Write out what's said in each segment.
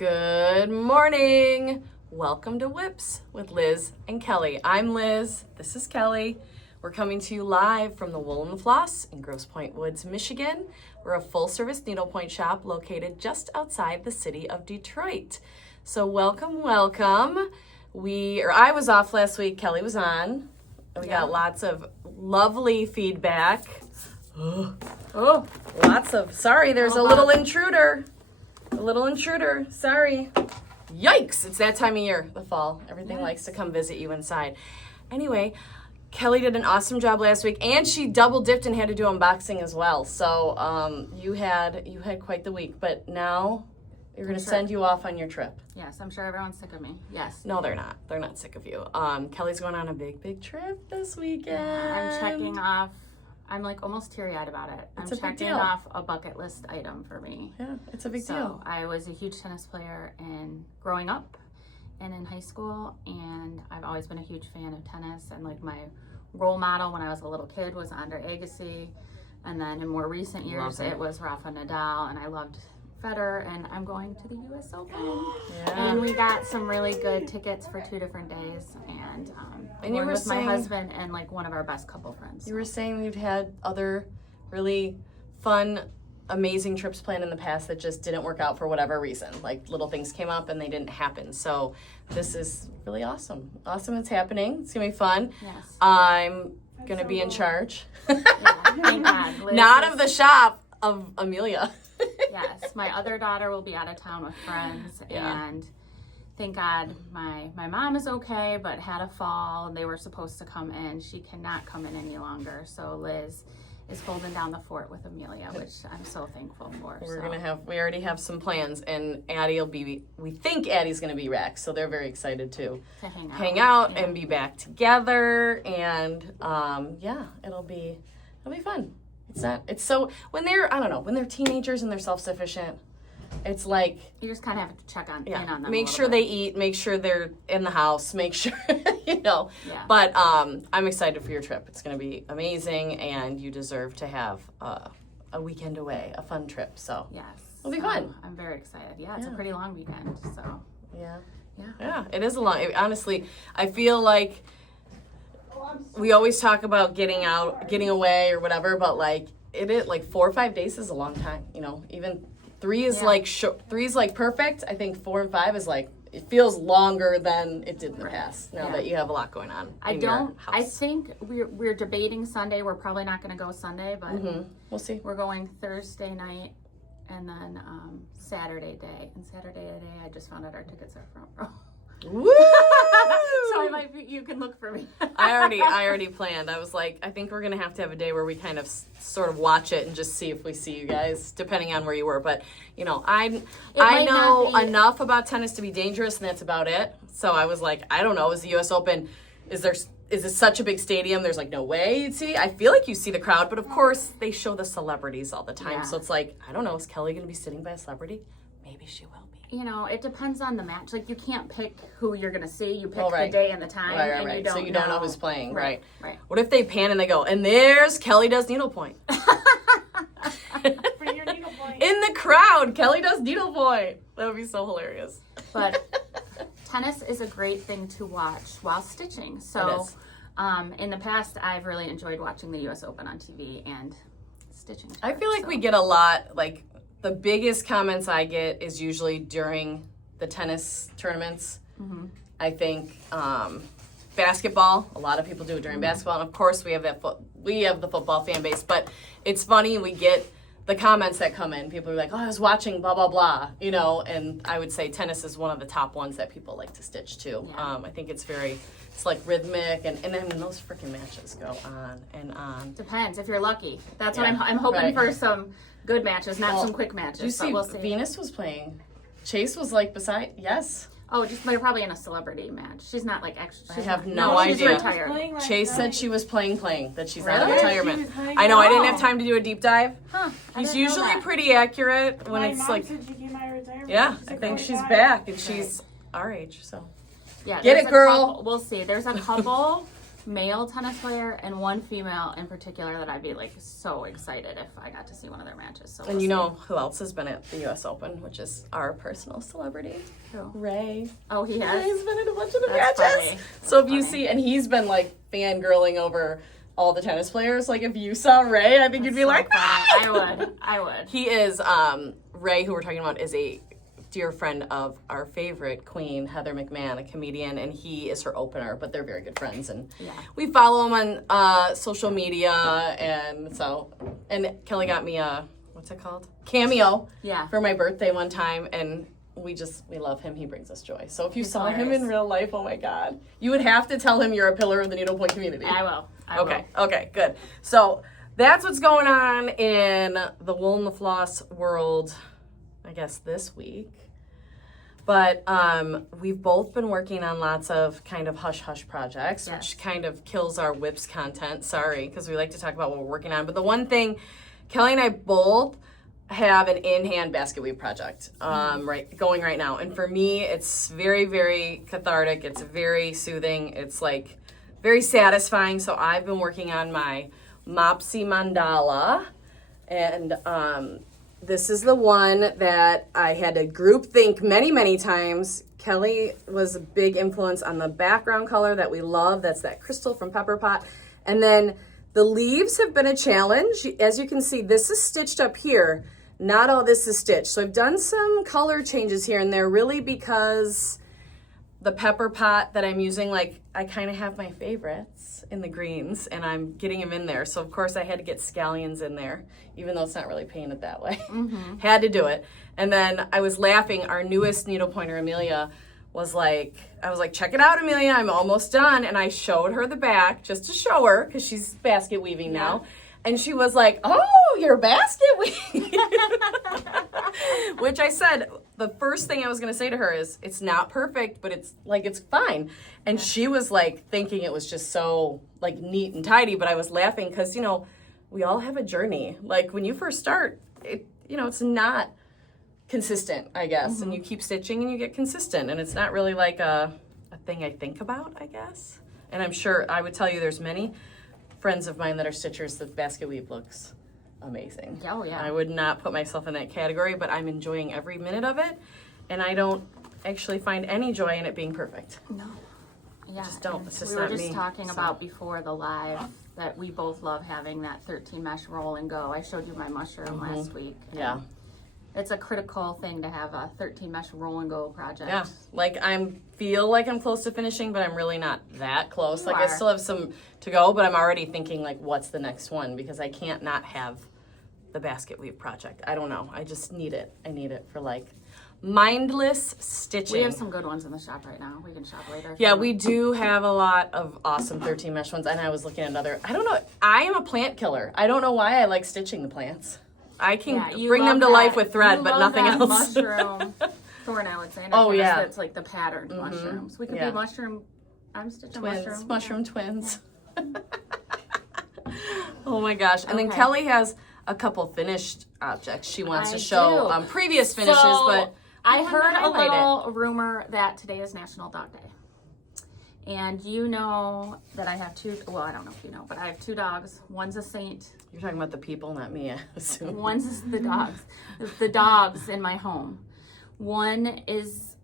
Good morning. Welcome to WIPs with Liz and Kelly. I'm Liz. This is Kelly. We're coming to you live from the Wool and the Floss in Grosse Pointe Woods, Michigan. We're a full-service needlepoint shop located just outside the city of Detroit. So welcome. I was off last week. Kelly was on. We got lots of lovely feedback. Sorry, there's a little intruder. Sorry. Yikes, it's that time of year, the fall. Everything likes to come visit you inside. Anyway, Kelly did an awesome job last week, and she double dipped and had to do unboxing as well. So you had quite the week, but now you're going to send you off on your trip. Yes, I'm sure everyone's sick of me. Yes. No, they're not. They're not sick of you. Kelly's going on a big trip this weekend. I'm checking off. I'm like almost teary-eyed about it. I'm checking off a bucket list item for me. Yeah, it's a big deal. I was a huge tennis player growing up and in high school, and I've always been a huge fan of tennis. And like my role model when I was a little kid was Andre Agassi, and then in more recent years it was Rafa Nadal, and I loved Federer, and I'm going to the U.S. Open. And we got some really good tickets for 2 different days, and you were with my husband and like one of our best couple friends. You were saying you've had other really fun, amazing trips planned in the past that just didn't work out for whatever reason. Like little things came up and they didn't happen. So this is really awesome. Awesome, it's happening. It's gonna be fun. Yes. I'm gonna be in charge. Thank God. Not of the shop, of Amelia. Yes, my other daughter will be out of town with friends, and thank God my mom is okay, but had a fall. They were supposed to come in. She cannot come in any longer, so Liz is holding down the fort with Amelia, which I'm so thankful for. We already have some plans, and we think Addie's gonna be back, so they're very excited to hang out and be back together, and it'll be fun. When they're teenagers and they're self-sufficient, it's like you just kind of have to check in on them. Make sure they eat, make sure they're in the house, make sure Yeah. But I'm excited for your trip. It's going to be amazing, and you deserve to have a weekend away, a fun trip. So yes, it'll be fun. I'm very excited. Yeah, it's a pretty long weekend. So yeah, it is a long. Honestly, I feel like we always talk about getting away or whatever, but like it is like 4 or 5 days is a long time. Even 3 is like 3 is like perfect. I think 4 and 5 is like it feels longer than it did in the past. Now that you have a lot going on. Your house. I think we're debating Sunday. We're probably not going to go Sunday, but we'll see. We're going Thursday night and then Saturday day. And Saturday day, I just found out our tickets are front row. Woo! So you can look for me. I already planned. I was like, I think we're gonna have to have a day where we kind of sort of watch it and just see if we see you guys, depending on where you were. But I know enough about tennis to be dangerous, and that's about it. So I was like, I don't know. Is the U.S. Open? Is it such a big stadium? There's like no way you'd see. I feel like you see the crowd, but of course they show the celebrities all the time. Yeah. So it's like, I don't know. Is Kelly gonna be sitting by a celebrity? Maybe she will be. It depends on the match. Like, you can't pick who you're going to see. You pick the day and the time, and you don't so you don't know who's playing, right? Right. What if they pan and they go, and there's Kelly does needlepoint. For your needlepoint. In the crowd, Kelly does needlepoint. That would be so hilarious. But tennis is a great thing to watch while stitching. So in the past, I've really enjoyed watching the U.S. Open on TV and stitching. I feel like we get a lot, like, the biggest comments I get is usually during the tennis tournaments. Mm-hmm. I think basketball, a lot of people do it during basketball, and of course we have the football fan base. But it's funny, we get the comments that come in. People are like, "Oh, I was watching blah blah blah," And I would say tennis is one of the top ones that people like to stitch too. Yeah. I think it's like rhythmic, and then those freaking matches go on and on. Depends if you're lucky. That's what I'm hoping for, some good matches, not some quick matches. Did you see, we'll see. Venus was playing. Chase was like beside. Yes. Oh, they're probably in a celebrity match. She's not like actually. I have no idea. She's retired. Chase said she was playing. That she's out of retirement. I know. I didn't have time to do a deep dive. Huh? He's usually pretty accurate when it's like. Said she came out of retirement. Yeah, I think she's back, and she's our age. So. Yeah. Get it, girl. We'll see. There's a couple male tennis player and one female in particular that I'd be like so excited if I got to see one of their matches. So And you know who else has been at the U.S. Open, which is our personal celebrity, Who? Ray. Oh, he has? Ray's been in a bunch of the That's matches. funny. So if That's you funny. see, and he's been like fangirling over all the tennis players. Like if you saw Ray, I think you'd be So like, funny. ah! I would. He is, Ray, who we're talking about, is a dear friend of our favorite queen, Heather McMahon, a comedian, and he is her opener, but they're very good friends. And Yeah. we follow him on social media, and Kelly got me a, what's it called? Cameo Yeah. for my birthday one time, and we love him. He brings us joy. So if you He's saw him hilarious. in real life, oh my God, you would have to tell him you're a pillar of the Needlepoint community. I will. Okay, good. So that's what's going on in the wool and the floss world, I guess, this week. But we've both been working on lots of kind of hush-hush projects, Yes. which kind of kills our WIPs content. Sorry, because we like to talk about what we're working on. But the one thing, Kelly and I both have an in-hand basket weave project going right now. And for me, it's very, very cathartic. It's very soothing. It's like very satisfying. So I've been working on my Mopsy Mandala. And this is the one that I had to group think many, many times. Kelly was a big influence on the background color that we love. That's that crystal from Pepper Pot. And then the leaves have been a challenge. As you can see, this is stitched up here. Not all this is stitched. So I've done some color changes here and there, really because the Pepper Pot that I'm using, like, I kind of have my favorites in the greens, and I'm getting them in there. So, of course, I had to get scallions in there, even though it's not really painted that way. Had to do it. And then I was laughing. Our newest needlepointer, Amelia, was like, I was like, check it out, Amelia. I'm almost done. And I showed her the back just to show her, because she's basket weaving now. And she was like, oh, you're basket weaving. Which I said, the first thing I was going to say to her is, it's not perfect, but it's like, it's fine. And she was like thinking it was just so like neat and tidy, but I was laughing because, you know, we all have a journey. Like when you first start, it's not consistent, I guess. And you keep stitching and you get consistent. And it's not really like a thing I think about, I guess. And I'm sure I would tell you there's many friends of mine that are stitchers that basket weave looks amazing. Oh, yeah. I would not put myself in that category, but I'm enjoying every minute of it, and I don't actually find any joy in it being perfect. No. Yeah. Just don't. and It's just we were not just me, talking so. about before the live that we both love having that 13 mesh roll and go. I showed you my mushroom last week. Yeah. It's a critical thing to have a 13 mesh roll and go project. Yeah, like feel like I'm close to finishing, but I'm really not that close. Like I still have some to go, but I'm already thinking like, what's the next one? Because I can't not have the basket weave project. I don't know. I just need it. I need it for like mindless stitching. We have some good ones in the shop right now. We can shop later. Yeah, we do have a lot of awesome 13 mesh ones, and I was looking at I don't know, I am a plant killer. I don't know why I like stitching the plants. I can you bring them love to life that. with thread, You but love nothing that else. Mushroom thorn, I would say. And Oh, yeah. That's like the patterned mushrooms. We could Yeah. be mushroom. I'm stitching Twins, mushroom. twins. Oh my gosh. And then Okay. Kelly has a couple finished objects she wants I to show do. previous finishes, So, but I wanted heard to a highlight little rumor that today is National Dog Day. And you know that I have I don't know if you know, but I have 2 dogs. One's a saint. You're talking about the people, not me, I assume. One's the dogs. The dogs in my home. One is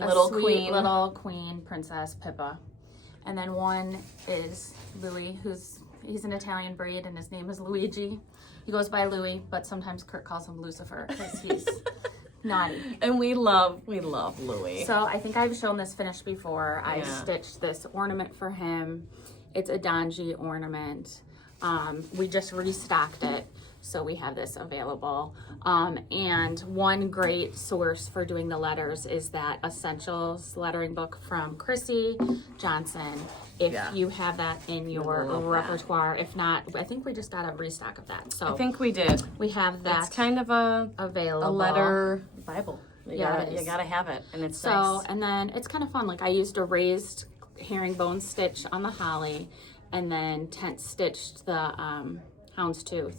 a Little sweet queen. little queen princess Pippa. And then one is Louie, he's an Italian breed and his name is Luigi. He goes by Louie, but sometimes Kurt calls him Lucifer because he's naughty. And we love Louie. So I think I've shown this finish before. I Yeah. stitched this ornament for him. It's a Donji ornament. We just restocked it, so we have this available. And one great source for doing the letters is that Essentials lettering book from Chrissy Johnson. If you have that in your repertoire. If not, I think we just got a restock of that. So I think we did. we have that It's kind of a available. letter Bible. You it is. gotta have it, and it's So, nice. and then it's kind of fun. Like I used a raised herringbone stitch on the holly and then tent stitched the houndstooth.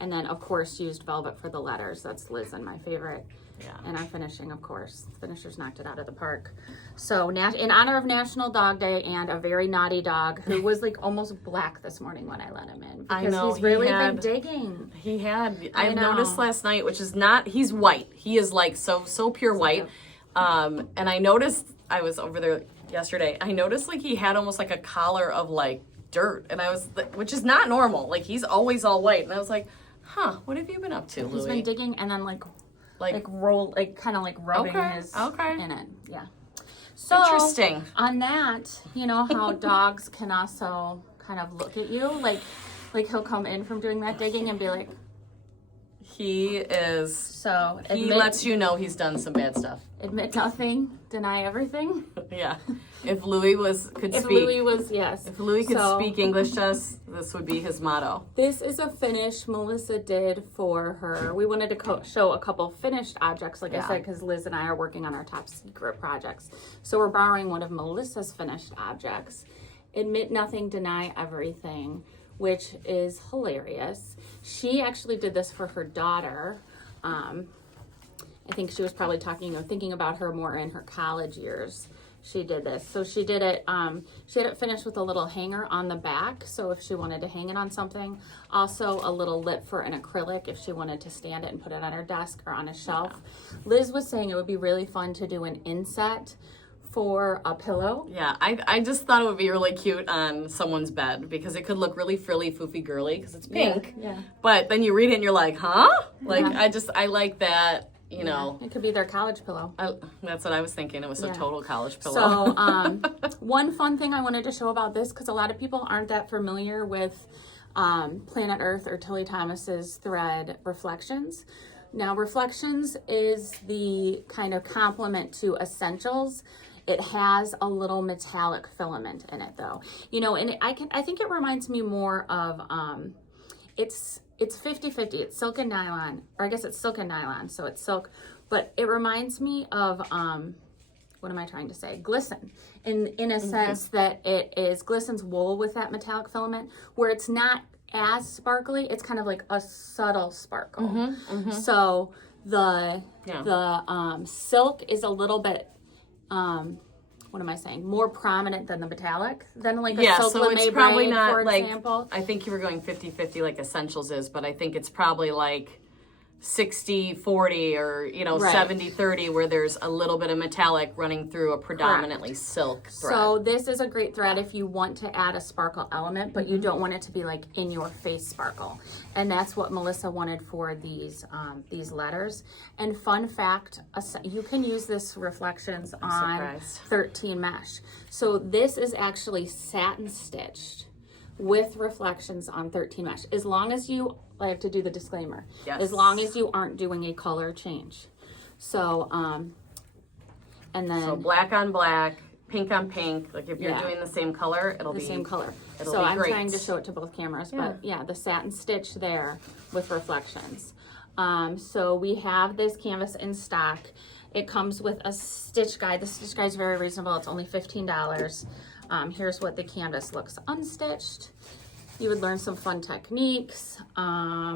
And then of course used velvet for the letters. That's Liz and my favorite Yeah. And I'm finishing, of course. Finishers knocked it out of the park. So in honor of National Dog Day and a very naughty dog who was like almost black this morning when I let him in. Because I know, he's really been digging. He had. I I know. noticed last night, which is not, he's white. He is like so pure white. And I noticed, I was over there yesterday, I noticed like he had almost like a collar of like dirt. And I was, which is not normal. Like he's always all white. And I was like, huh, what have you been up to, Louie? He's been digging and then like roll, like kind of like rubbing his in it. Yeah. So interesting. On that, you know how dogs can also kind of look at you, like he'll come in from doing that digging and be like. He is. So he lets you know he's done some bad stuff. Admit nothing, deny everything. Yeah. If Louie could If speak. Louie was, yes. If Louie could speak English to us, this would be his motto. This is a finish Melissa did for her. We wanted to show a couple finished objects, like I said, because Liz and I are working on our top secret projects. So we're borrowing one of Melissa's finished objects. Admit nothing, deny everything, which is hilarious. She actually did this for her daughter. I think she was probably thinking about her more in her college years. She did this. So she did it, she had it finished with a little hanger on the back. So if she wanted to hang it on something, also a little lip for an acrylic if she wanted to stand it and put it on her desk or on a shelf. Yeah. Liz was saying it would be really fun to do an inset for a pillow. Yeah, I just thought it would be really cute on someone's bed because it could look really frilly, foofy, girly because it's pink. Yeah. But then you read it and you're like, huh? Like, I like that. You know, it could be their college pillow. That's what I was thinking. It was a total college pillow. So, one fun thing I wanted to show about this, because a lot of people aren't that familiar with Planet Earth or Tilly Thomas's thread Reflections. Now, Reflections is the kind of complement to Essentials. It has a little metallic filament in it, though. You know, and I think it reminds me more of It's 50-50. It's silk and nylon, or I guess it's silk and nylon, so it's silk. But it reminds me of, what am I trying to say? Glisten, in a sense that it is Glisten's wool with that metallic filament, where it's not as sparkly. It's kind of like a subtle sparkle. So the silk is a little bit, what am I saying? More prominent than the metallic, than like a silk so it's lame probably braid, not for like, example. I think you were going 50-50 like Essentials is, but I think it's probably like 60-40 or, you know, 70-30 where there's a little bit of metallic running through a predominantly silk thread. So this is a great thread if you want to add a sparkle element, but you don't want it to be like in your face sparkle. And that's what Melissa wanted for these letters. And fun fact, you can use this Reflections on 13 mesh. So this is actually satin stitched with Reflections on 13 mesh. As long as you, I have to do the disclaimer. Yes. As long as you aren't doing a color change. So, and then. So black on black, pink on pink. Like if you're doing the same color, it'll be the same color. It'll so be I'm great. trying to show it to both cameras, but yeah, the satin stitch there with Reflections. So we have this canvas in stock. It comes with a stitch guide. The stitch guide is very reasonable. It's only $15. Here's what the canvas looks unstitched. You would learn some fun techniques.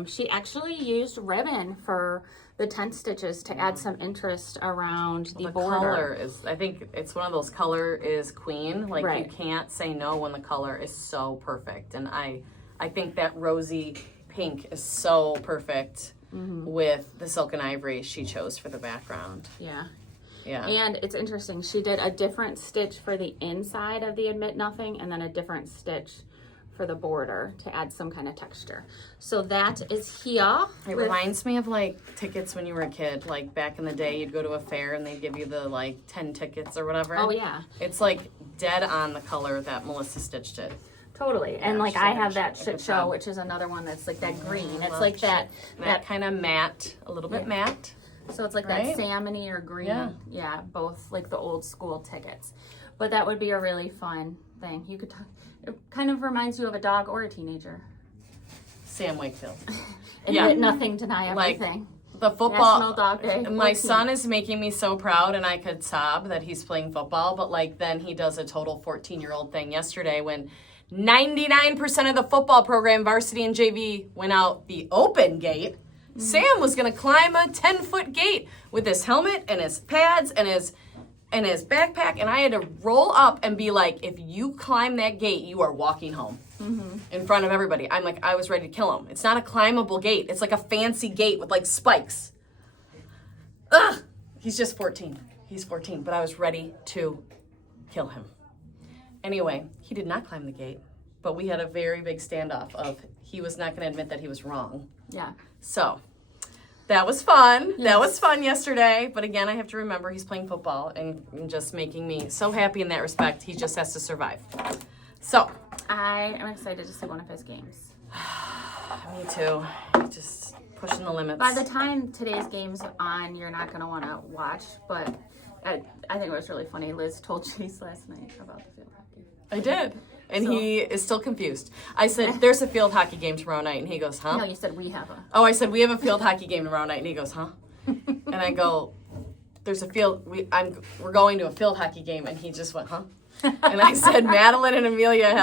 She actually used ribbon for the tent stitches to add some interest around the border. Color is, I think it's one of those, color is queen. Like you can't say no when the color is so perfect. And I think that rosy pink is so perfect with the silk and ivory she chose for the background. Yeah. Yeah. And it's interesting. She did a different stitch for the inside of the Admit Nothing and then a different stitch for the border to add some kind of texture. So that is here. It reminds me of like tickets when you were a kid. Like back in the day, you'd go to a fair and they'd give you the like 10 tickets or whatever. Oh yeah. It's like dead on the color that Melissa stitched it. Totally. Yeah, and like I have that Shit Show, job. which is another one that's like that green. It's like that kind of matte, a little bit matte. So it's like that salmony or green. Yeah, both like the old school tickets. But that would be a really fun thing. You could it kind of reminds you of a dog or a teenager. Sam Wakefield. Admit nothing, deny everything. Like the football. National Dog Day. My son is making me so proud, and I could sob that he's playing football. But like then he does a total 14-year-old thing yesterday when 99% of the football program, varsity and JV, went out the open gate Sam was going to climb a 10-foot gate with his helmet and his pads and his backpack, and I had to roll up and be like, if you climb that gate, you are walking home in front of everybody. I'm like, I was ready to kill him. It's not a climbable gate. It's like a fancy gate with like spikes. Ugh! He's just 14. He's 14, but I was ready to kill him. Anyway, he did not climb the gate, but we had a very big standoff of he was not going to admit that he was wrong. Yeah. So that was fun. Yes. That was fun yesterday. But again, I have to remember he's playing football and just making me so happy in that respect. He just has to survive. So I am excited to see one of his games. me too. Just pushing the limits. By the time today's game's on, you're not going to want to watch, but I think it was really funny. Liz told Chase last night about the field hockey. I did. And he is still confused. I said, there's a field hockey game tomorrow night. And he goes, huh? No, you said we have a. Oh, I said, we have a field hockey game tomorrow night. And he goes, huh? And I go, there's a field, we're going to a field hockey game. And he just went, huh? And I said, Madeline and Amelia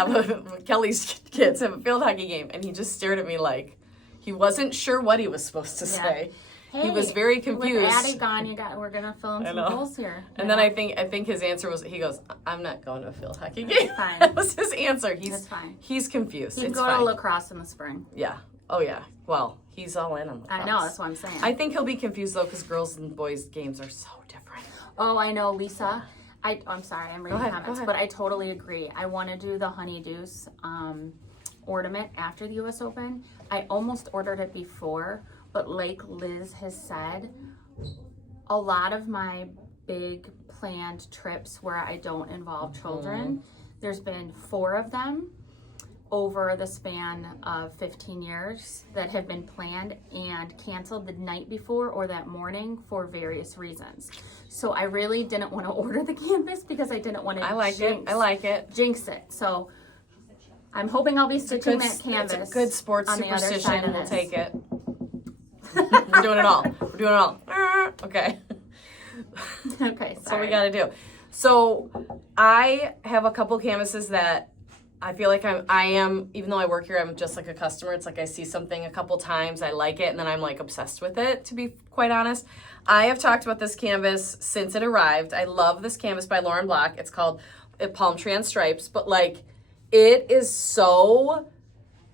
Kelly's kids have a field hockey game. And he just stared at me like he wasn't sure what he was supposed to say. Hey, he was very confused. With Addie gone, we're gonna fill in some holes here. And then I think his answer was, he goes, I'm not going to a field hockey game. That's fine. That was his answer. That's fine. He's confused. He can it's go fine. to lacrosse in the spring. Yeah. Oh yeah. Well, he's all in on lacrosse. I know, that's what I'm saying. I think he'll be confused though because girls and boys games are so different. Oh, I know, Lisa. I'm sorry, I'm reading comments, go ahead. but I totally agree. I want to do the honeydews ornament after the U.S. Open. I almost ordered it before, but like Liz has said, a lot of my big planned trips where I don't involve children, there's been 4 of them over the span of 15 years that have been planned and canceled the night before or that morning for various reasons. So I really didn't want to order the canvas because I didn't want to I like it. jinx it. So I'm hoping I'll be stitching that canvas. It's a good sports on the other side superstition. of We'll this. take it. We're doing it all. We're doing it all. Okay. Okay, That's what we got to do. So I have a couple canvases that I feel like I am, even though I work here, I'm just like a customer. It's like I see something a couple times, I like it, and then I'm like obsessed with it, to be quite honest. I have talked about this canvas since it arrived. I love this canvas by Lauren Block. It's called Palm Tree on Stripes, but like it is so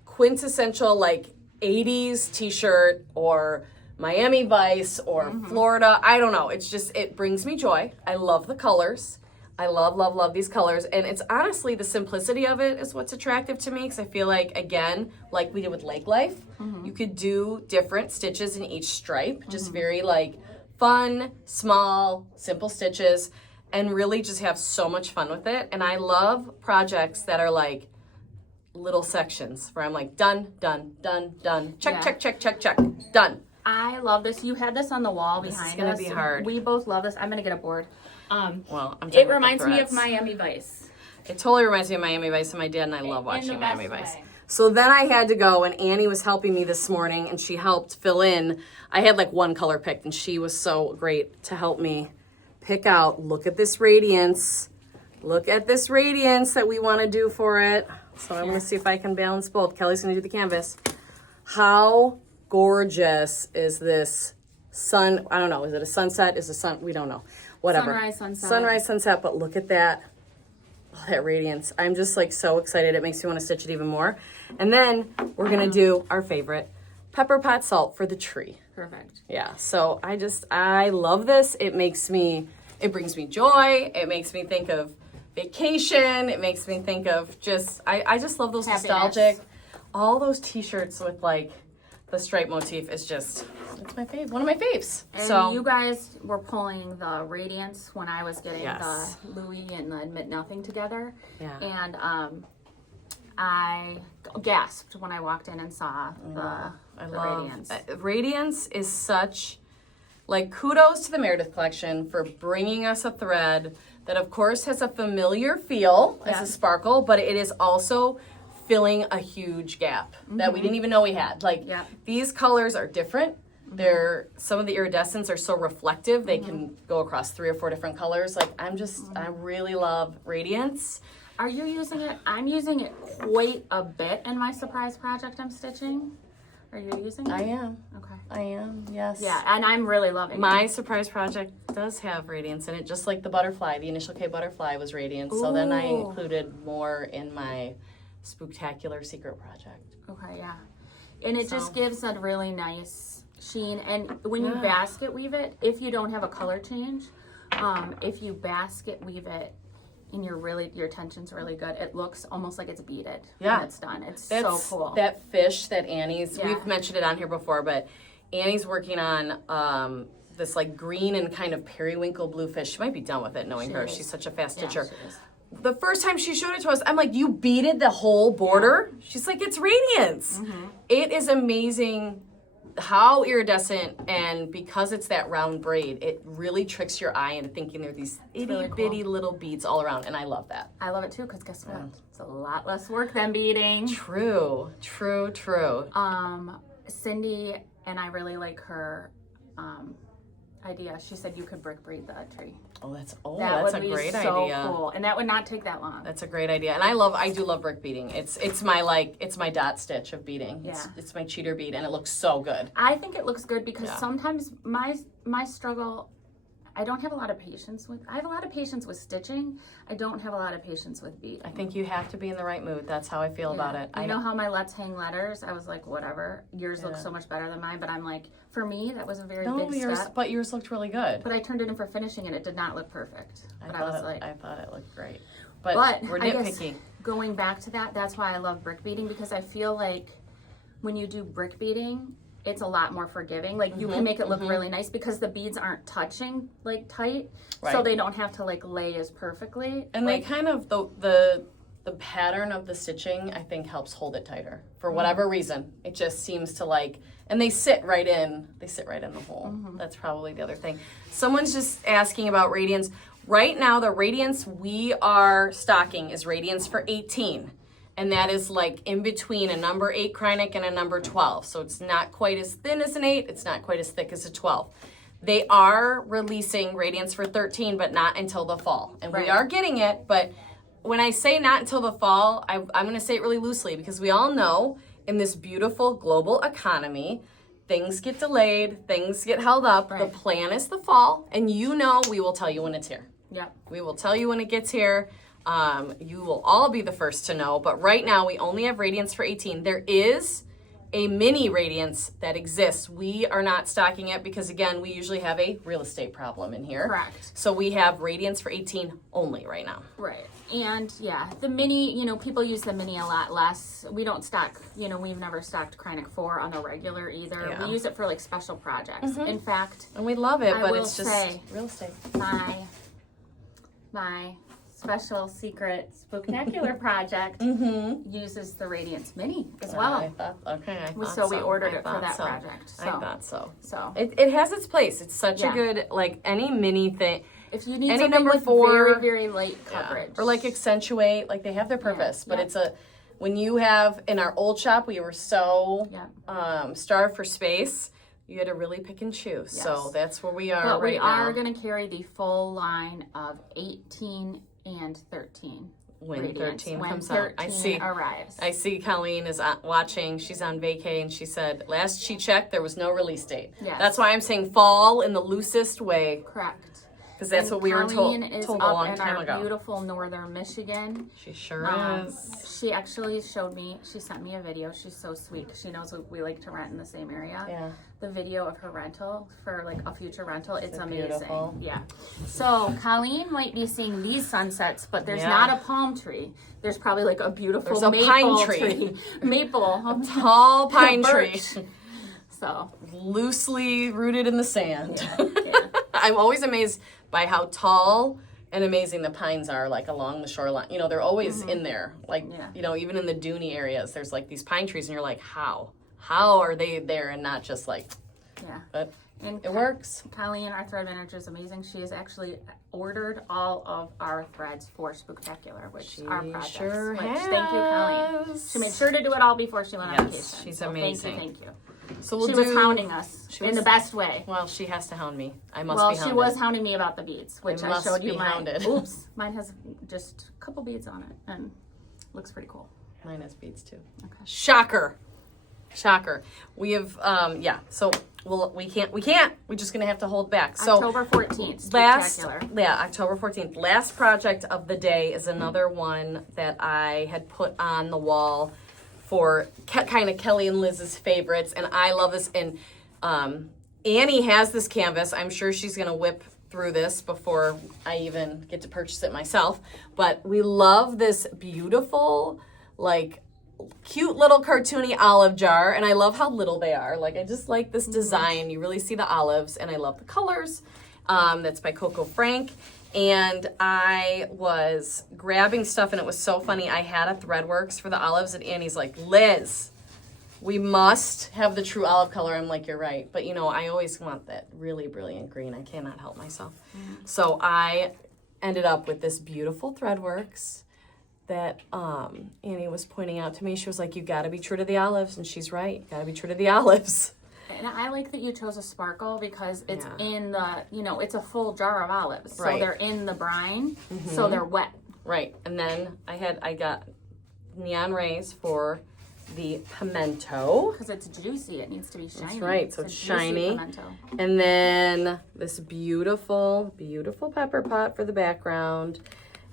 quintessential, like 80s t-shirt or Miami Vice or Florida. I don't know. It's just, it brings me joy. I love the colors. I love these colors. And it's honestly the simplicity of it is what's attractive to me because I feel like, again, like we did with Lake Life, you could do different stitches in each stripe, just very like fun, small, simple stitches, and really just have so much fun with it. And I love projects that are like little sections where I'm like, done, done, done, done, check, check, check, check, check, done. I love this. You had this on the wall behind us. This is going to be hard. We both love this. I'm going to get a board. Well, I'm it reminds me of Miami Vice. It totally reminds me of Miami Vice, and my dad and I love watching Miami best Vice. way. So then I had to go, and Annie was helping me this morning, and she helped fill in. I had like one color picked, and she was so great to help me pick out. Look at this Radiance. Look at this Radiance that we want to do for it. So I'm going to see if I can balance both. Kelly's going to do the canvas. How gorgeous is this sun? I don't know. Is it a sunset? Is it sun? We don't know. Whatever. Sunrise, sunset. Sunrise, sunset. But look at that. Oh, that Radiance. I'm just like so excited. It makes me want to stitch it even more. And then we're going to do our favorite pepper pot salt for the tree. Perfect. Yeah. So I love this. It brings me joy. It makes me think of vacation. It makes me think of I just love those Happiness. nostalgic, all those t-shirts with like the stripe motif is just, it's my fave, one of my faves. And so you guys were pulling the Radiance when I was getting Yes. the Louie and the Admit Nothing together. Yeah. And I gasped when I walked in and saw the Radiance. Radiance is such, like, kudos to the Meredith collection for bringing us a thread that of course has a familiar feel as a sparkle, but it is also filling a huge gap that we didn't even know we had. Like these colors are different. They're, some of the iridescents are so reflective. They can go across 3 or 4 different colors. Like I really love Radiance. Are you using it? I'm using it quite a bit in my surprise project I'm stitching. Are you using it? I am. Okay. I am, yes. Yeah, and I'm really loving My it. surprise project does have Radiance in it, just like the butterfly. The Initial K butterfly was Radiance. So then I Ooh. included more in my Spooktacular secret project. Okay, yeah. And it just So- gives a really nice sheen. And when you Yeah. basket weave it, if you don't have a color change, if you basket weave it and your tension's really good, it looks almost like it's beaded Yeah. when it's done. It's That's so cool. That fish that Annie's, Yeah. we've mentioned it on here before, but Annie's working on this like green and kind of periwinkle blue fish. She might be done with it, knowing She her. is. She's such a fast Yeah, stitcher. she is. The first time she showed it to us, I'm like, you beaded the whole border? She's like, it's Radiance. It is amazing how iridescent, and because it's that round braid, it really tricks your eye into thinking there are these itty really cool. bitty little beads all around, and I love that. I love it too, because guess what? It's a lot less work than beading. True. Cindy and I really like her idea. She said you could brick braid the tree. That's That a would be great so idea. cool, and that would not take that long. That's a great idea, and I do love brick beading. It's my dot stitch of beading. It's my cheater bead, and it looks so good. I think it looks good because Yeah. sometimes my struggle, I don't have a lot of patience with. I have a lot of patience with stitching. I don't have a lot of patience with beading. I think you have to be in the right mood. That's how I feel about it. You know how my Let's Hang letters? I was like, whatever. Yours look so much better than mine, but I'm like, for me, that was a very big step. But yours looked really good. But I turned it in for finishing, and it did not look perfect. But I was like, I thought it looked great. But we're I guess nitpicky. going back to that, that's why I love brick beading, because I feel like when you do brick beading, it's a lot more forgiving. Like you can make it look really nice because the beads aren't touching like tight, so they don't have to like lay as perfectly. And like, they kind of the pattern of the stitching, I think, helps hold it tighter for whatever reason. It just seems to like, and they sit right in the hole. That's probably the other thing. Someone's just asking about Radiance. Right now, the Radiance we are stocking is Radiance for 18. And that is like in between a number 8 Krynic and a number 12. So it's not quite as thin as an 8. It's not quite as thick as a 12. They are releasing Radiance for 13, but not until the fall. And we are getting it, but when I say not until the fall, I'm going to say it really loosely because we all know in this beautiful global economy, things get delayed, things get held up. The plan is the fall, and we will tell you when it's here. Yep. We will tell you when it gets here. You will all be the first to know, but right now we only have Radiance for 18. There is a mini Radiance that exists. We are not stocking it because, again, we usually have a real estate problem in here. Correct. So we have Radiance for 18 only right now. Right. And yeah, the mini, people use the mini a lot less. We don't stock, we've never stocked Krynic 4 on the regular either. Yeah. We use it for like special projects. In fact, And we love it, I but will it's just say- real estate. my special secret spooktacular project uses the Radiance Mini as well. I thought So we ordered I it for thought that so. project. I thought so. So It has its place. It's such a Yeah. good, like any mini thing. if you need Any something number with 4, very, very light coverage. Or like accentuate, like they have their purpose, but it's when you have, in our old shop, we were so starved for space, you had to really pick and choose. Yes. So that's where we are But right we now. are going to carry the full line of 18 and 13. When Radiance. 13 when comes 13 out. arrives. I see Colleen is watching. She's on vacay, and she said last she checked there was no release date. Yes. That's why I'm saying fall in the loosest way, Correct. because that's what we were Colleen is told a up long in time our ago. beautiful northern Michigan. She sure is. She actually showed me, she sent me a video. She's so sweet because she knows we like to rent in the same area. Yeah. The video of her rental for like a future rental. It's amazing. beautiful? Yeah. So Colleen might be seeing these sunsets, but there's Yeah. not a palm tree. There's probably like a beautiful There's a maple pine tree. Maple. Tall pine tree, Birch. So loosely rooted in the sand. yeah. I'm always amazed by how tall and amazing the pines are, like along the shoreline. They're always in there. Like, even in the duney areas, there's like these pine trees, and you're like, how? How are they there and not just like, Yeah. but And it works. Colleen, our thread manager, is amazing. She has actually ordered all of our threads for Spooktacular, which are projects. sure Which, thank you, Colleen. has. She made sure to do it all before she went on Yes, vacation. she's So amazing. Thank you. So we'll She do, was hounding us in the best way. Well, she has to hound me. I must Well, be she hounded. was hounding me about the beads, which I must showed you be mine. hounded. Oops, mine has just a couple beads on it and looks pretty cool. Mine has beads too. Okay. Shocker. Shocker. We have, so we can't. We're just going to have to hold back. So October 14th, spectacular. October 14th. Last project of the day is another one that I had put on the wall for kind of Kelly and Liz's favorites. And I love this. And Annie has this canvas. I'm sure she's going to whip through this before I even get to purchase it myself. But we love this beautiful, like, cute little cartoony olive jar, and I love how little they are. Like, I just like this design. You really see the olives, and I love the colors. That's by Coco Frank. And I was grabbing stuff, and it was so funny. I had a Threadworks for the olives, and Annie's like, Liz, we must have the true olive color. I'm like, you're right. But, I always want that really brilliant green. I cannot help myself. So I ended up with this beautiful Threadworks that Annie was pointing out to me. She was like, you got to be true to the olives. And she's right. You got to be true to the olives. And I like that you chose a sparkle because it's in the, it's a full jar of olives. So they're in the brine, so they're wet. Right. And then I got neon rays for the pimento. Because it's juicy. It needs to be shiny. That's right. So it's shiny. Pimento. And then this beautiful, beautiful pepper pot for the background.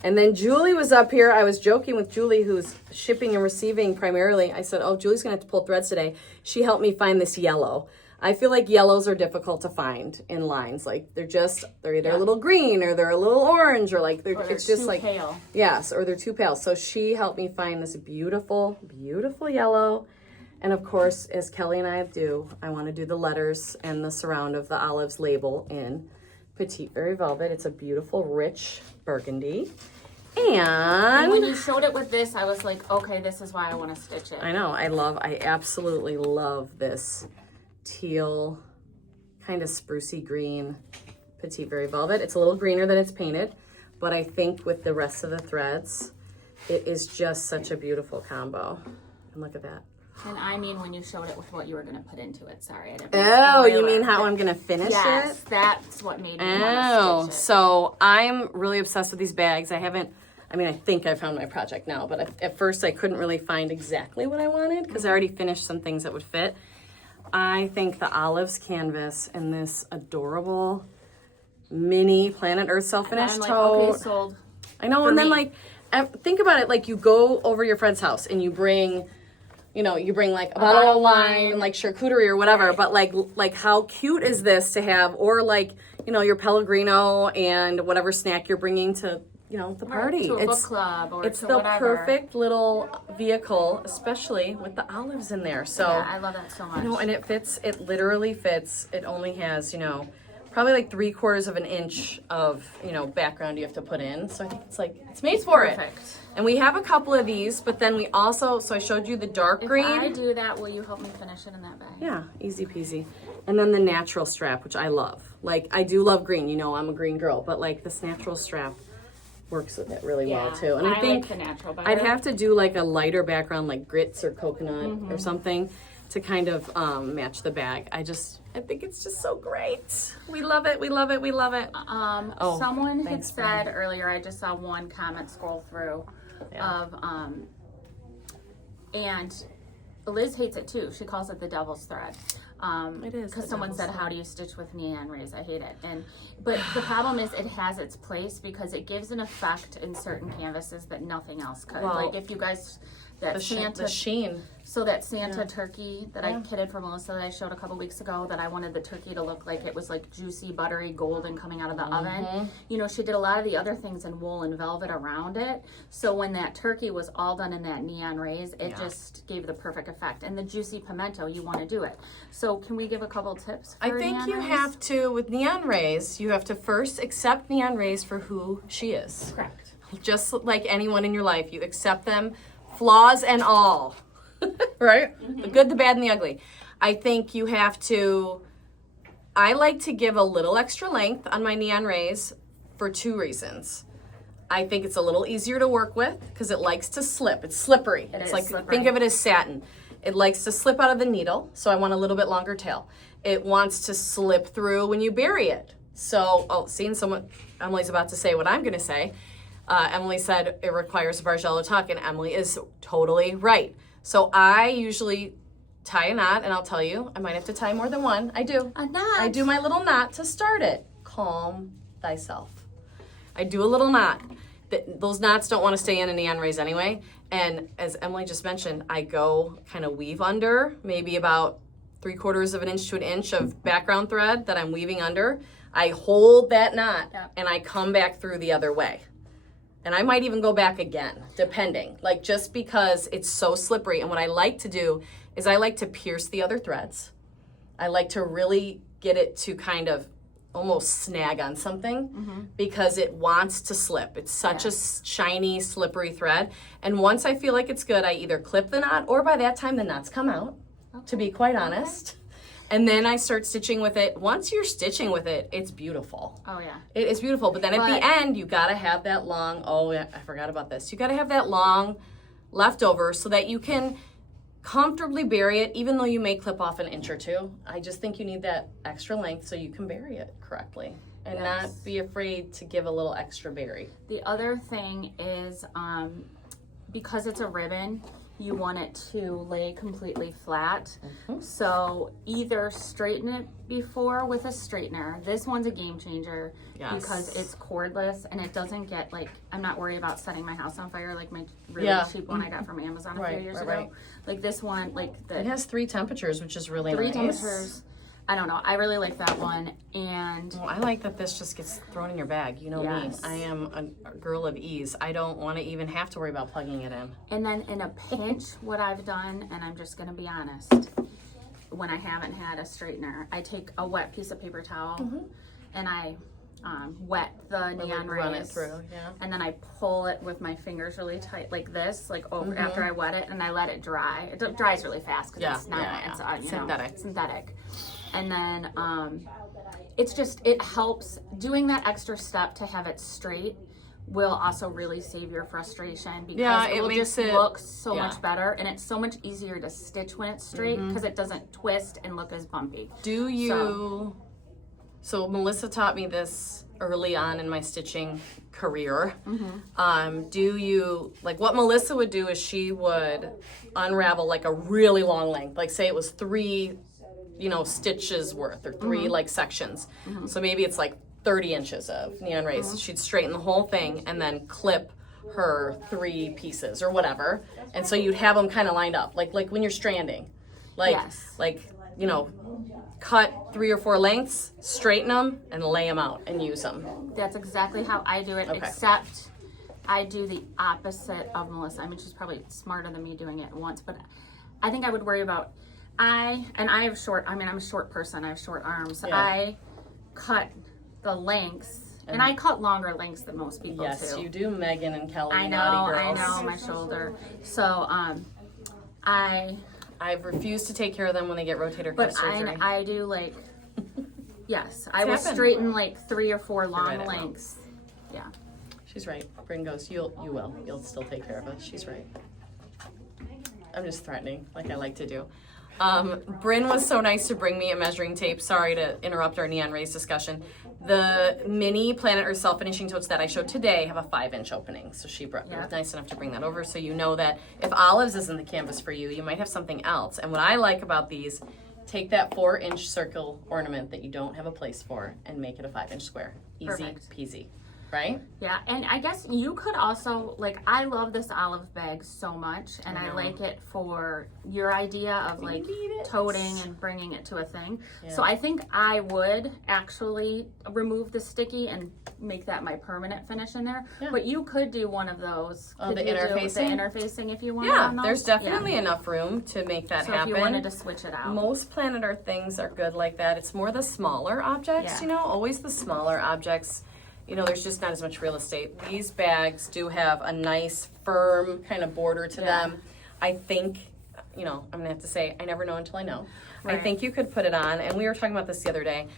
And then Julie was up here. I was joking with Julie, who's shipping and receiving primarily. I said, Julie's going to have to pull threads today. She helped me find this yellow. I feel like yellows are difficult to find in lines. Like, they're either a little green or they're a little orange, or it's just like pale. Yes, or they're too pale. So she helped me find this beautiful, beautiful yellow. And of course, as Kelly and I do, I want to do the letters and the surround of the olives label in Petite Very Velvet. It's a beautiful, rich burgundy. And when you showed it with this, I was like, okay, this is why I want to stitch it. I know. I absolutely love this teal, kind of sprucey green Petite Very Velvet. It's a little greener than it's painted, but I think with the rest of the threads, it is just such a beautiful combo. And look at that. And I mean when you showed it with what you were going to put into it. Sorry, I didn't. Oh, you mean how I'm going to finish it? Yes, that's what made me want to stitch it. So I'm really obsessed with these bags. I think I found my project now, but at first I couldn't really find exactly what I wanted because I already finished some things that would fit. I think the olives canvas and this adorable mini Planet Earth self-finished tote. Okay, sold. I know, and then think about it, like you go over your friend's house and you bring like a bottle of wine and like charcuterie or whatever, but like how cute is this to have, or like, your Pellegrino and whatever snack you're bringing to the party. To a book club or it's to the whatever. perfect little vehicle, especially with the olives in there. So yeah, I love that so much. And it fits. It literally fits. It only has probably like 3/4 of an inch of background you have to put in. So I think it's made for it. Perfect. And we have a couple of these, but then we also, so I showed you the dark green. If I do that, will you help me finish it in that bag? Yeah, easy peasy. And then the natural strap, which I love. Like, I do love green. I'm a green girl, but like this natural strap works with it really well too. And I think like the natural better. I'd have to do like a lighter background, like grits or coconut or something, to kind of match the bag. I think it's just so great. We love it. We love it. We love it. Someone had said earlier, I just saw one comment scroll through of and Liz hates it too. She calls it the devil's thread. It is because someone said, "How do you stitch with neon rays?" I hate it, but the problem is it has its place because it gives an effect in certain canvases that nothing else could. Well, like if you guys the sheen. So that Santa turkey that I kitted for Melissa that I showed a couple weeks ago, that I wanted the turkey to look like it was like juicy, buttery, golden coming out of the oven. She did a lot of the other things in wool and velvet around it. So when that turkey was all done in that neon rays, it just gave the perfect effect. And the juicy pimento, you want to do it. So can we give a couple tips for I think you have to, with neon rays, you have to first accept neon rays for who she is. Correct. Just like anyone in your life, you accept them, flaws and all. Right? The good, the bad, and the ugly. I think you have to, I like to give a little extra length on my neon rays for 2 reasons. I think it's a little easier to work with because it likes to slip. It's slippery. It's like, slippery. Think of it as satin. It likes to slip out of the needle, so I want a little bit longer tail. It wants to slip through when you bury it. So, seeing someone, Emily's about to say what I'm going to say. Emily said it requires a Bargello tuck, and Emily is totally right. So I usually tie a knot, and I'll tell you, I might have to tie more than one. I do. A knot. I do my little knot to start it. Calm thyself. I do a little knot. Those knots don't want to stay in a neon raise anyway. And as Emily just mentioned, I go kind of weave under, maybe about 3/4 of an inch to an inch of background thread that I'm weaving under. I hold that knot and I come back through the other way. And I might even go back again, depending. Like, just because it's so slippery. And what I like to do is I like to pierce the other threads. I like to really get it to kind of almost snag on something because it wants to slip. It's such a shiny, slippery thread. And once I feel like it's good, I either clip the knot, or by that time the knots come out, to be quite honest. And then I start stitching with it. Once you're stitching with it, it's beautiful. Oh, yeah. It is beautiful. But then at the end, you got to have that long, oh, yeah, I forgot about this. You got to have that long leftover so that you can comfortably bury it, even though you may clip off an inch or two. I just think you need that extra length so you can bury it correctly and not be afraid to give a little extra bury. The other thing is, because it's a ribbon, you want it to lay completely flat. So either straighten it before with a straightener. This one's a game changer because it's cordless and it doesn't get, like, I'm not worried about setting my house on fire like my really cheap one I got from Amazon a few years ago. Like this one, like it has 3 temperatures, which is really nice. 3 temperatures. I don't know. I really like that one. And well, I like that this just gets thrown in your bag. You know me. I am a girl of ease. I don't want to even have to worry about plugging it in. And then in a pinch, what I've done, and I'm just going to be honest, when I haven't had a straightener, I take a wet piece of paper towel and I wet the neon rays. Run it through, and then I pull it with my fingers really tight, like this, like over after I wet it, and I let it dry. It dries really fast because it's not it's synthetic. And then it's just, it helps. Doing that extra step to have it straight will also really save your frustration because it will just look so much better, and it's so much easier to stitch when it's straight because it doesn't twist and look as bumpy. Do you... So Melissa taught me this early on in my stitching career. Do you, like, what Melissa would do is she would unravel like a really long length, like say it was 3 stitches worth or 3 like sections. So maybe it's like 30 inches of neon rays. She'd straighten the whole thing and then clip her 3 pieces or whatever. And so you'd have them kind of lined up, like when you're stranding, cut 3 or 4 lengths, straighten them, and lay them out and use them. That's exactly how I do it, except I do the opposite of Melissa. I mean, she's probably smarter than me doing it once, but I think I would worry about, I'm a short person, I have short arms. I cut the lengths, and I cut longer lengths than most people too. Yes, you do, Megan and Kelly. I know, my shoulder. So, I've refused to take care of them when they get rotator cuff surgery. I do like, I will straighten like 3 or 4 long lengths. Yeah. She's right. Bryn goes, you'll still take care of us. She's right. I'm just threatening, like I like to do. Bryn was so nice to bring me a measuring tape. Sorry to interrupt our neon rays discussion. The mini Planet Earth self-finishing totes that I showed today have a 5-inch opening. So she was nice enough to bring that over, so you know that if olives isn't the canvas for you, you might have something else. And what I like about these, take that 4-inch circle ornament that you don't have a place for and make it a 5-inch square. Easy peasy. Right? Yeah, and I guess you could also, like, I love this olive bag so much, and I like it for your idea of, like, toting and bringing it to a thing. Yeah. So I think I would actually remove the sticky and make that my permanent finish in there. Yeah. But you could do one of those. Oh, the interfacing? The interfacing if you want. Yeah, there's definitely enough room to make that happen. So if you wanted to switch it out. Most Planet Earth things are good like that. It's more the smaller objects, always the smaller objects. There's just not as much real estate. These bags do have a nice, firm kind of border to them. I think, I'm going to have to say, I never know until I know. Right. I think you could put it on, and we were talking about this the other day.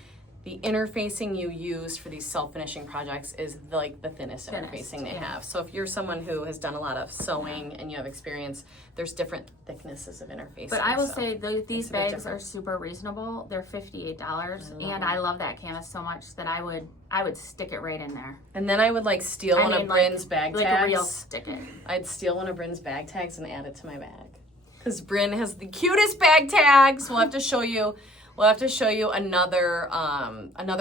The interfacing you use for these self-finishing projects is like the thinnest interfacing they have. So if you're someone who has done a lot of sewing and you have experience, there's different thicknesses of interfacing. But I will say these bags are super reasonable. They're $58, and I love that canvas so much that I would stick it right in there. And then I would steal one of Bryn's bag tags. Like a real stick it. I'd steal one of Bryn's bag tags and add it to my bag. because Bryn has the cutest bag tags. We'll have to show you. We'll have to show you another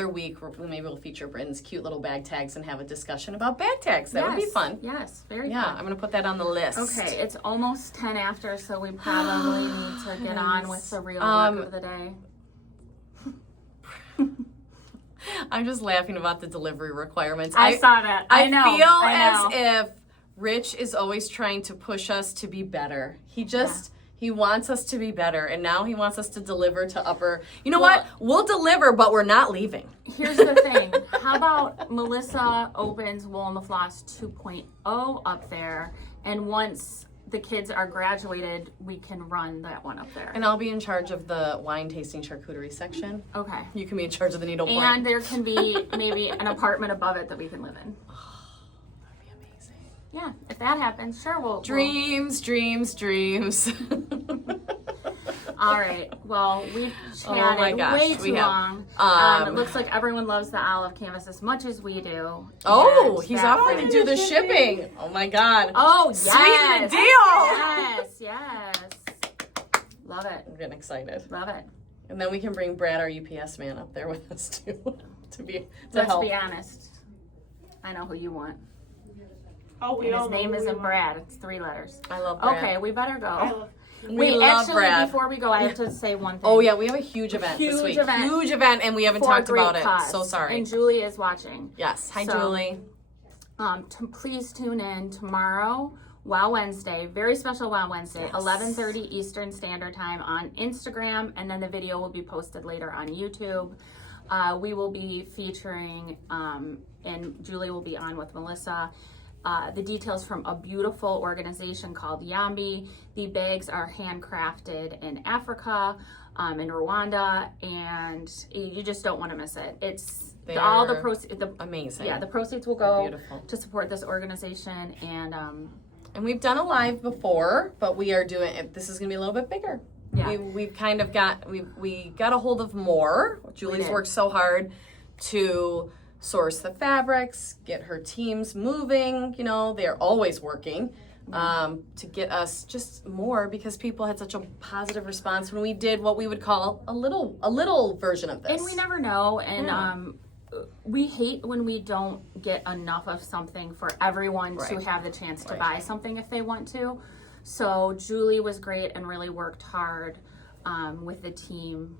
week. Maybe we'll feature Bryn's cute little bag tags and have a discussion about bag tags. That would be fun. Yes, very Yeah, fun. I'm gonna put that on the list. Okay, it's almost 10 after, so we probably need to get on with the real work of the day. I'm just laughing about the delivery requirements. I saw that. I know. feel I know. as if Rich is always trying to push us to be better. He wants us to be better, and now he wants us to deliver to upper. You know what? We'll deliver, but we're not leaving. Here's the thing. How about Melissa opens Wool and the Floss 2.0 up there, and once the kids are graduated, we can run that one up there. And I'll be in charge of the wine tasting charcuterie section. Okay. You can be in charge of the needlepoint. And there can be maybe an apartment above it that we can live in. That'd be amazing. Yeah, if that happens, sure, we'll... Dreams. All right. Well, we've chatted Oh my gosh, way we too have. long. It looks like everyone loves the Olive Canvas as much as we do. Oh, And he's that offering to was- do the shipping. Oh my God. Oh, yes. Sweeten the deal. Yes. Love it. I'm getting excited. Love it. And then we can bring Brad, our UPS man, up there with us too, to Let's help. be honest. I know who you want. Oh, we And all his know name who we isn't want. Brad. It's 3 letters. I love Brad. Okay, we better I go. love- We love actually, Brad. before we go, I have to say one thing. Oh yeah, we have a huge event this Huge week. event. Huge event, and we haven't For a talked about great it. cause. So sorry. And Julie is watching. Yes. Hi, So- Julie. Please tune in tomorrow, Wow Wednesday, very special Wow Wednesday, 11:30 Eastern Standard Time on Instagram, and then the video will be posted later on YouTube. We will be featuring, and Julie will be on with Melissa, the details from a beautiful organization called Yambi. The bags are handcrafted in Africa, in Rwanda, and you just don't want to miss it. All the proceeds. Amazing. Yeah, the proceeds will go beautiful. to support this organization, and we've done a live before, but we are doing it. This is going to be a little bit bigger. Yeah. We've kind of got we got a hold of more. Julie's did. worked so hard to source the fabrics, get her teams moving. You know, they're always working to get us just more, because people had such a positive response when we did what we would call a little version of this. and we never know. And we hate when we don't get enough of something for everyone to have the chance to buy something if they want to. So Julie was great and really worked hard with the team.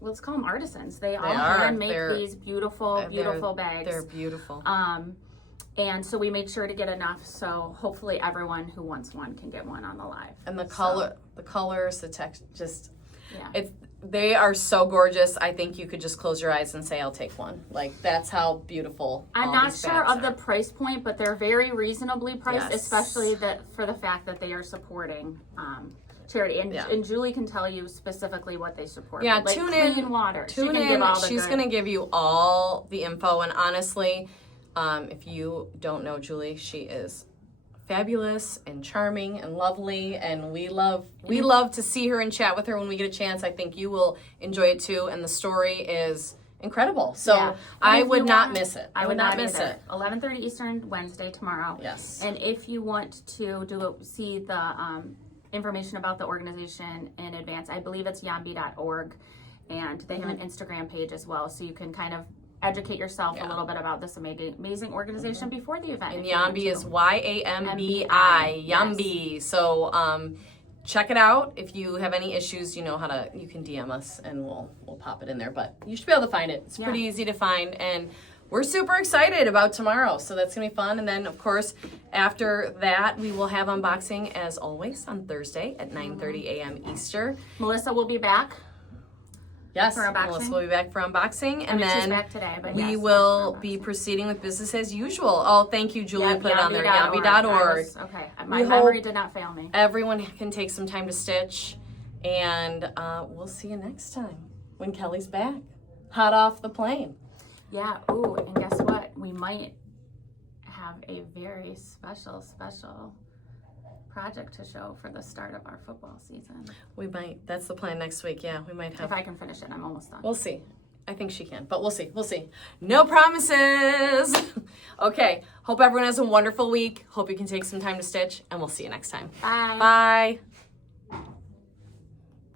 Let's call them artisans. They all hand make these beautiful bags. They're beautiful. And so we made sure to get enough, so hopefully everyone who wants one can get one on the live. And the colors, the text, just Yeah. they are so gorgeous. I think you could just close your eyes and say, "I'll take one." Like, that's how beautiful. I'm all not these sure bags of the are. price point, but they're very reasonably priced, Yes. especially for the fact that they are supporting charity. And Julie can tell you specifically what they support. Yeah, like tune clean in. water. Tune she can in. Give all the She's good. going to give you all the info. And honestly, if you don't know Julie, she is fabulous and charming and lovely, and we love to see her and chat with her when we get a chance. I think you will enjoy it too, and the story is incredible. So Yeah. I And if would you not want- miss it. I would not miss it. it. 11:30 Eastern, Wednesday, tomorrow. Yes. And if you want to see the information about the organization in advance, I believe it's yambi.org, and they have an Instagram page as well, so you can kind of educate yourself a little bit about this amazing organization before the event. And if you want Yambi to. is YAMBI, Yambi. So check it out. If you have any issues, you can DM us and we'll pop it in there. But you should be able to find it. It's pretty easy to find, and we're super excited about tomorrow. So that's gonna be fun. And then of course after that we will have unboxing as always on Thursday at 9:30 a.m. Eastern. Melissa will be back. Yes, For unboxing? Melissa will be back for unboxing, and I mean, she's then back today, but we yes, will back for be unboxing. proceeding with business as usual. Oh, thank you, Julie. Yep, Put it on there, yambi.org. yambi.org. Okay, my We memory hope- did not fail me. Everyone can take some time to stitch, and we'll see you next time when Kelly's back, hot off the plane. Yeah, ooh, and guess what? We might have a very special project to show for the start of our football season. We might. That's the plan next week. Yeah, we might have. If I can finish it, I'm almost done. We'll see. I think she can, but we'll see. We'll see. No promises. Okay. Hope everyone has a wonderful week. Hope you can take some time to stitch, and we'll see you next time. Bye. Bye.